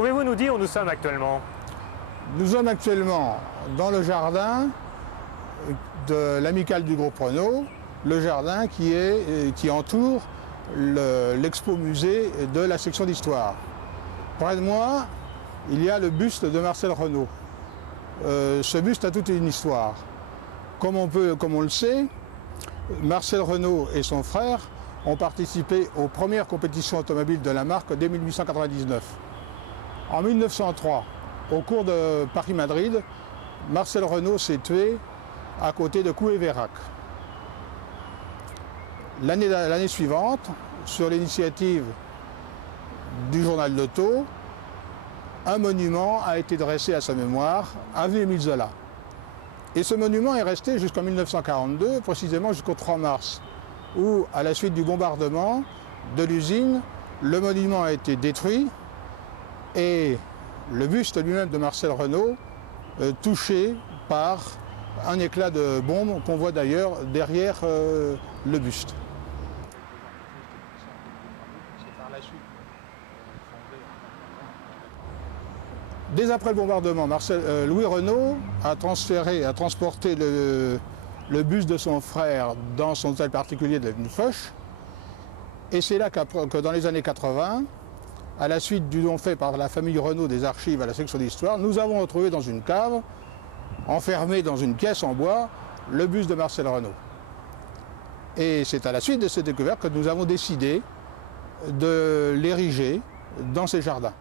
Pouvez-vous nous dire où nous sommes actuellement? Nous sommes actuellement dans le jardin de l'amicale du groupe Renault, le jardin qui entoure l'expo-musée de la section d'histoire. Près de moi, il y a le buste de Marcel Renault. Ce buste a toute une histoire. Comme on le sait, Marcel Renault et son frère ont participé aux premières compétitions automobiles de la marque dès 1899. En 1903, au cours de Paris-Madrid, Marcel Renault s'est tué à côté de Coué-Vérac. L'année suivante, sur l'initiative du journal L'Auto, un monument a été dressé à sa mémoire, avenue Émile Zola. Et ce monument est resté jusqu'en 1942, précisément jusqu'au 3 mars, où, à la suite du bombardement de l'usine, le monument a été détruit et le buste lui-même de Marcel Renault touché par un éclat de bombe qu'on voit d'ailleurs derrière le buste. Dès après le bombardement, Louis Renault a transporté le buste de son frère dans son hôtel particulier de l'avenue Foch. Et c'est là que dans les années 80, à la suite du don fait par la famille Renault des archives à la section d'histoire, nous avons retrouvé dans une cave, enfermé dans une caisse en bois, le buste de Marcel Renault. Et c'est à la suite de cette découverte que nous avons décidé de l'ériger dans ces jardins.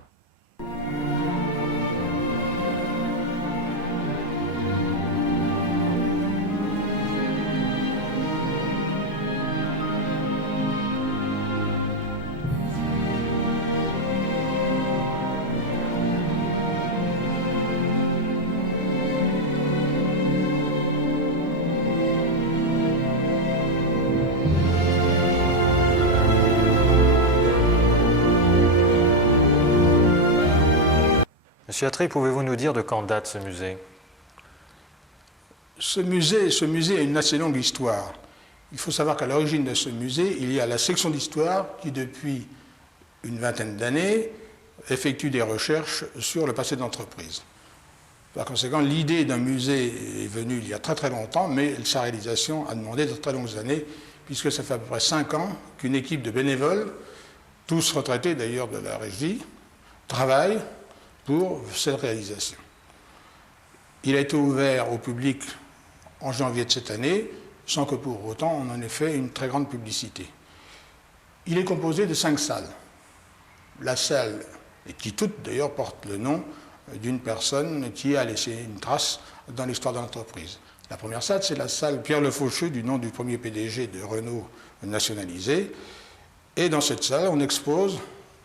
Monsieur Attray, pouvez-vous nous dire de quand date ce musée? Ce musée a une assez longue histoire. Il faut savoir qu'à l'origine de ce musée, il y a la section d'histoire qui, depuis une vingtaine d'années, effectue des recherches sur le passé de l'entreprise. Par conséquent, l'idée d'un musée est venue il y a très très longtemps, mais sa réalisation a demandé de très longues années, puisque ça fait à peu près 5 ans qu'une équipe de bénévoles, tous retraités d'ailleurs de la régie, travaille pour cette réalisation. Il a été ouvert au public en janvier de cette année, sans que pour autant on en ait fait une très grande publicité. Il est composé de 5 salles. La salle, et qui toutes d'ailleurs portent le nom d'une personne qui a laissé une trace dans l'histoire de l'entreprise. La première salle, c'est la salle Pierre Le Faucheux, du nom du premier PDG de Renault nationalisé. Et dans cette salle, on expose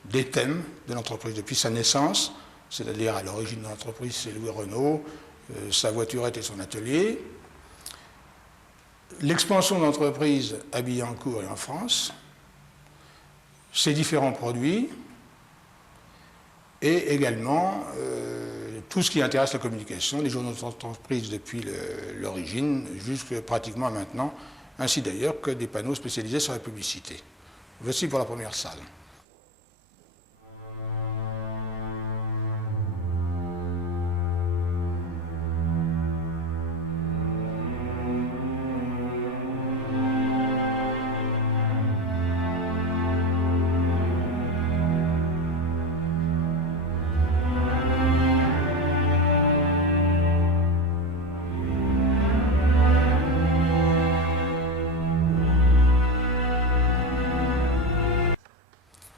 des thèmes de l'entreprise depuis sa naissance, c'est-à-dire à l'origine de l'entreprise, c'est Louis Renault, sa voiturette et son atelier. L'expansion de l'entreprise à Billancourt et en France, ses différents produits, et également tout ce qui intéresse la communication, les journaux d'entreprise depuis l'origine jusqu'à pratiquement maintenant, ainsi d'ailleurs que des panneaux spécialisés sur la publicité. Voici pour la première salle.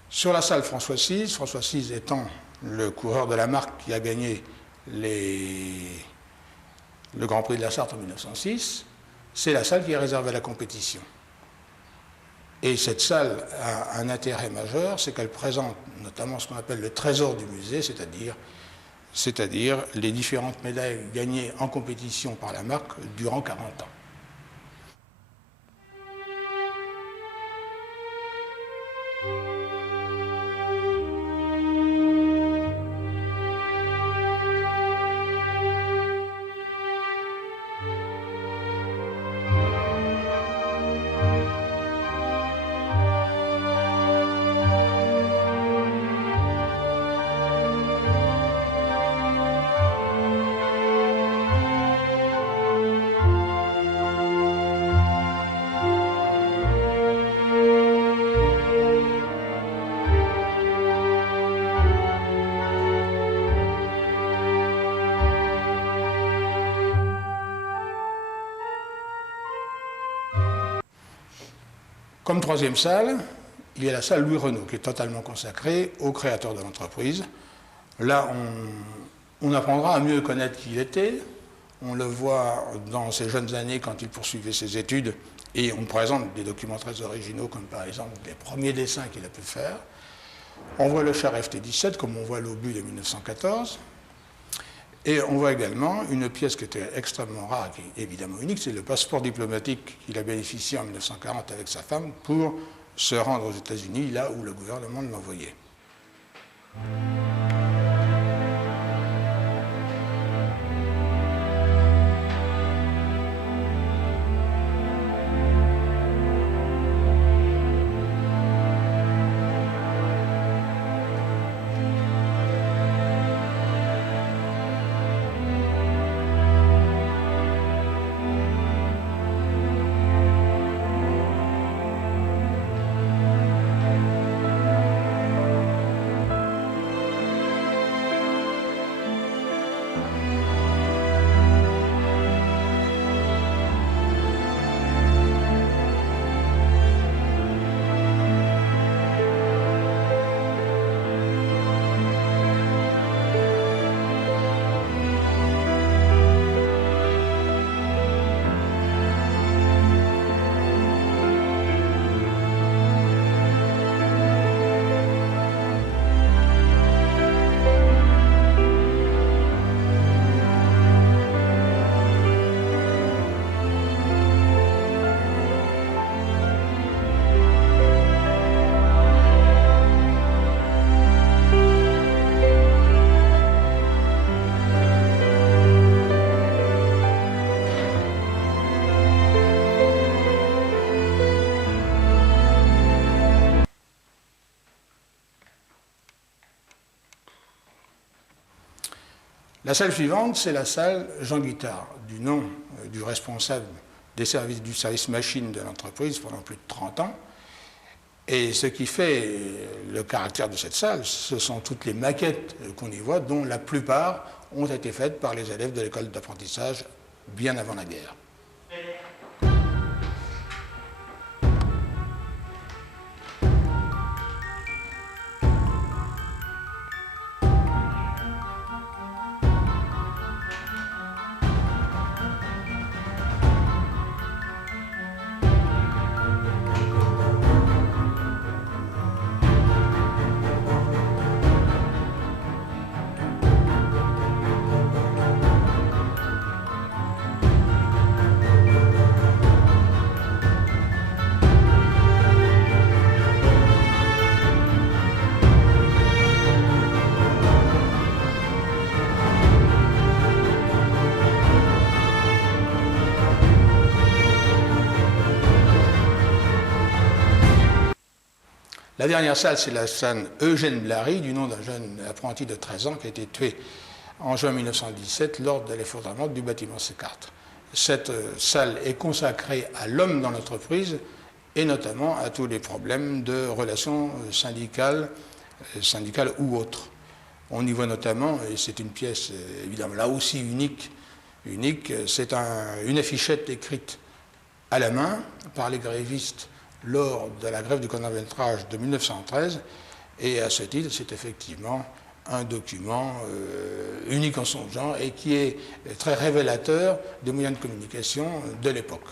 Sur la salle François VI étant le coureur de la marque qui a gagné le Grand Prix de la Sarthe en 1906, c'est la salle qui est réservée à la compétition. Et cette salle a un intérêt majeur, c'est qu'elle présente notamment ce qu'on appelle le trésor du musée, c'est-à-dire les différentes médailles gagnées en compétition par la marque durant 40 ans. Comme troisième salle, il y a la salle Louis Renault, qui est totalement consacrée au créateur de l'entreprise. Là, on apprendra à mieux connaître qui il était. On le voit dans ses jeunes années quand il poursuivait ses études, et on présente des documents très originaux, comme par exemple les premiers dessins qu'il a pu faire. On voit le char FT-17, comme on voit l'obus de 1914. Et on voit également une pièce qui était extrêmement rare, qui est évidemment unique, c'est le passeport diplomatique qu'il a bénéficié en 1940 avec sa femme pour se rendre aux États-Unis, là où le gouvernement l'envoyait. La salle suivante, c'est la salle Jean Guittard, du nom du responsable du service machine de l'entreprise pendant plus de 30 ans. Et ce qui fait le caractère de cette salle, ce sont toutes les maquettes qu'on y voit, dont la plupart ont été faites par les élèves de l'école d'apprentissage bien avant la guerre. La dernière salle, c'est la salle Eugène Blary, du nom d'un jeune apprenti de 13 ans qui a été tué en juin 1917 lors de l'effondrement du bâtiment C4. Cette salle est consacrée à l'homme dans l'entreprise et notamment à tous les problèmes de relations syndicales ou autres. On y voit notamment, et c'est une pièce évidemment là aussi unique, c'est une affichette écrite à la main par les grévistes lors de la grève du chronométrage de 1913, et à ce titre, c'est effectivement un document unique en son genre et qui est très révélateur des moyens de communication de l'époque.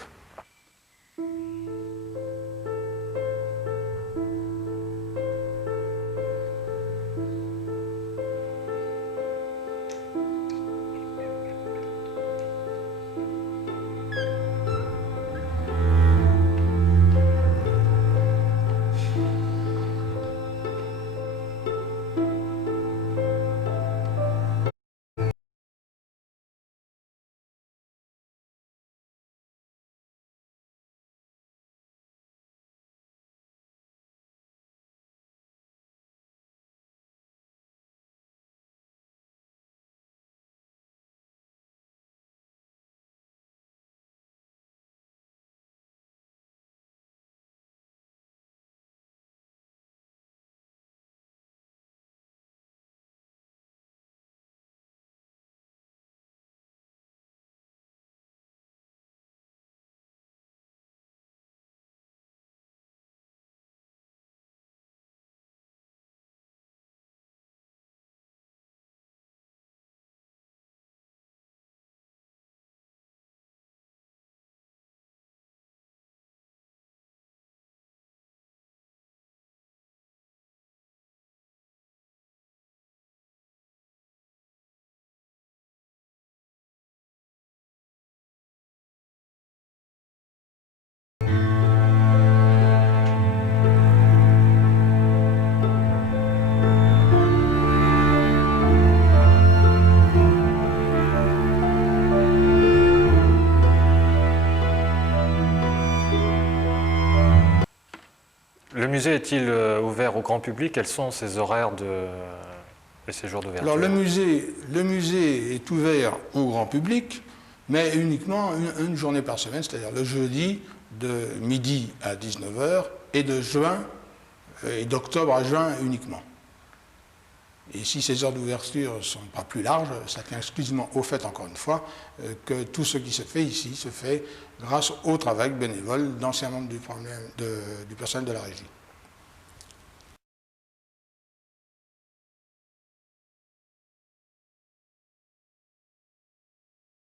Le musée est-il ouvert au grand public? Quels sont ses horaires et ses jours d'ouverture? Alors le musée est ouvert au grand public, mais uniquement une journée par semaine, c'est-à-dire le jeudi de midi à 19 h et de juin et d'octobre à juin uniquement. Et si ces heures d'ouverture ne sont pas plus larges, ça tient exclusivement au fait, encore une fois, que tout ce qui se fait ici se fait grâce au travail bénévole d'anciens membres du personnel de la régie.